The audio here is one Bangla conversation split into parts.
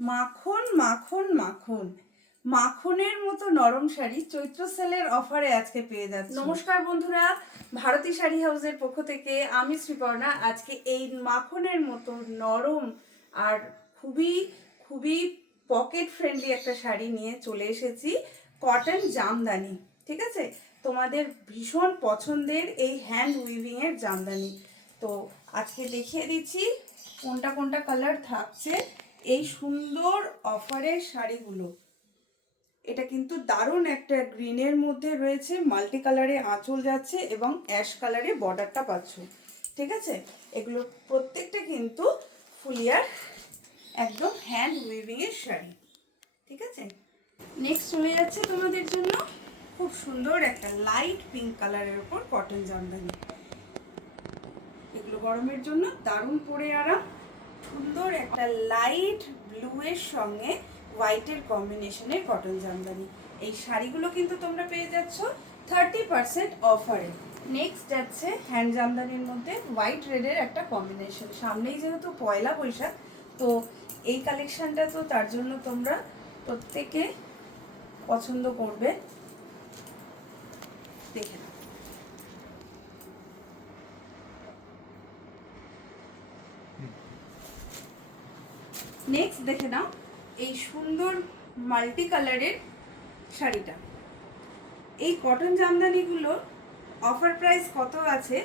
মাখন মাখন মাখন মাখনের মতো নরম শাড়ি চৈত্র সেলের অফারে আজকে পেয়ে যাচ্ছে। নমস্কার বন্ধুরা, ভারতী শাড়ি হাউসের পক্ষ থেকে আমি শ্রীপর্ণা। আজকে এই মাখনের মতো নরম আর খুবই খুবই পকেট ফ্রেন্ডলি একটা শাড়ি নিয়ে চলে এসেছি, কটন জামদানি। ঠিক আছে, তোমাদের ভীষণ পছন্দের এই হ্যান্ড উইভিংয়ের জামদানি। তো আজকে দেখিয়ে দিচ্ছি কোনটা কোনটা কালার থাকছে এই সুন্দর অফারের শাড়িগুলো। এটা কিন্তু দারুণ একটা গ্রিনের মধ্যে রয়েছে, মাল্টি কালারে আঁচল যাচ্ছে এবং অ্যাশ কালারে বর্ডারটা পাচ্ছ। ঠিক আছে, এগুলো প্রত্যেকটা কিন্তু ফুলিয়ার একদম হ্যান্ড উইভিংয়ের শাড়ি। ঠিক আছে, নেক্সট চলে যাচ্ছে তোমাদের জন্য খুব সুন্দর একটা লাইট পিঙ্ক কালারের উপর কটন জামদানি। এগুলো গরমের জন্য দারুণ পরে আরাম। সুন্দর একটা লাইট ব্লু এর সঙ্গে হোয়াইটের কম্বিনেশনের কটন জামদানি। এই শাড়িগুলো কিন্তু তোমরা পেয়ে যাচ্ছ 30% অফারে। নেক্সট যাচ্ছে হ্যান্ড জামদানির মধ্যে হোয়াইট রেডের একটা কম্বিনেশন। সামনেই যেহেতু পয়লা বৈশাখ, তো এই কালেকশনটা তো তার জন্য তোমরা প্রত্যেকে পছন্দ করবে। দেখে নাও। নেক্সট দেখে নাও এই সুন্দর মাল্টি কালারের শাড়িটা। এই কটন জামদানিগুলো অফার প্রাইস কত আছে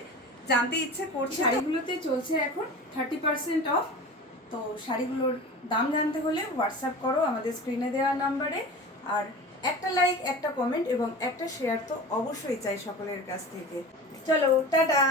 জানতে ইচ্ছে করছে। শাড়িগুলোতে চলছে এখন 30% অফ। তো শাড়িগুলোর দাম জানতে হলে হোয়াটসঅ্যাপ করো আমাদের স্ক্রিনে দেওয়া নাম্বারে। আর একটা লাইক, একটা কমেন্ট এবং একটা শেয়ার তো অবশ্যই চাই সকলের কাছ থেকে। চলো, টাটা।